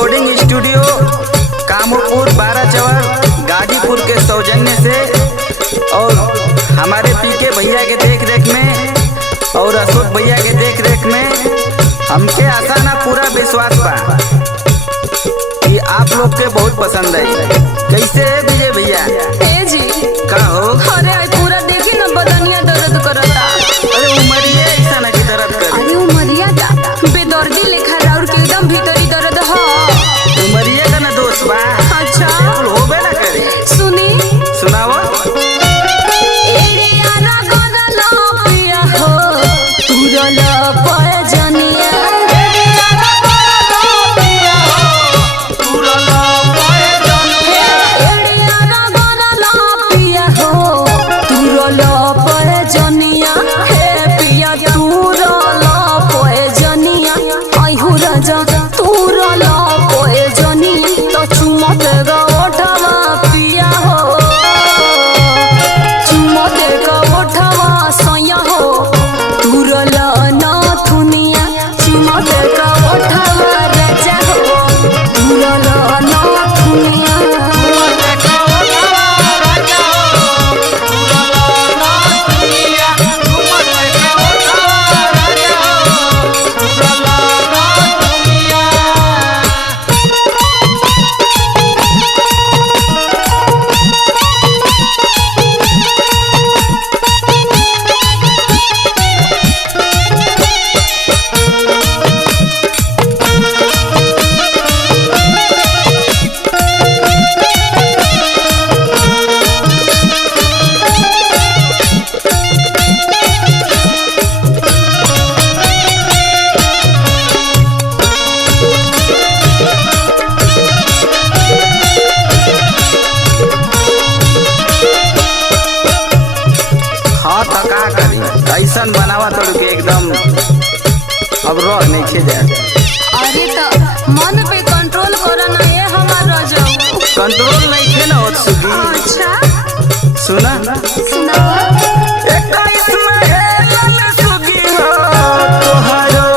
Recording studio Kamopur 12 चवर गाजीपुर के सौजन्य से और हमारे पीके भैया के देख रेख में और अशोक भैया के देख रेख में हमके आशा ना पूरा विश्वास बा कि आप लोग के बहुत पसंद है। कैसे है विजय भैया? ए जी का हो? अरे पूरा देखी ना बदनिया दर्द करता। अरे उमरिया ऐसा ना कि दर्द करे। अरे उमरिया का बेदर्दी लेखा राउर के एकदम भीतरी दर्द हो। उमरिया का ना दोस्त बा। अच्छा होबे ना करे। सुनी सुनाओ। ऐसा बनावा तो के एकदम अब रह नहीं खे जाए। अरे तो मन पे कंट्रोल करो ना, ये हमारा जो कंट्रोल नहीं थे ना होत सुगी। अच्छा सुना सुनाओ। तोहरो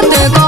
देखो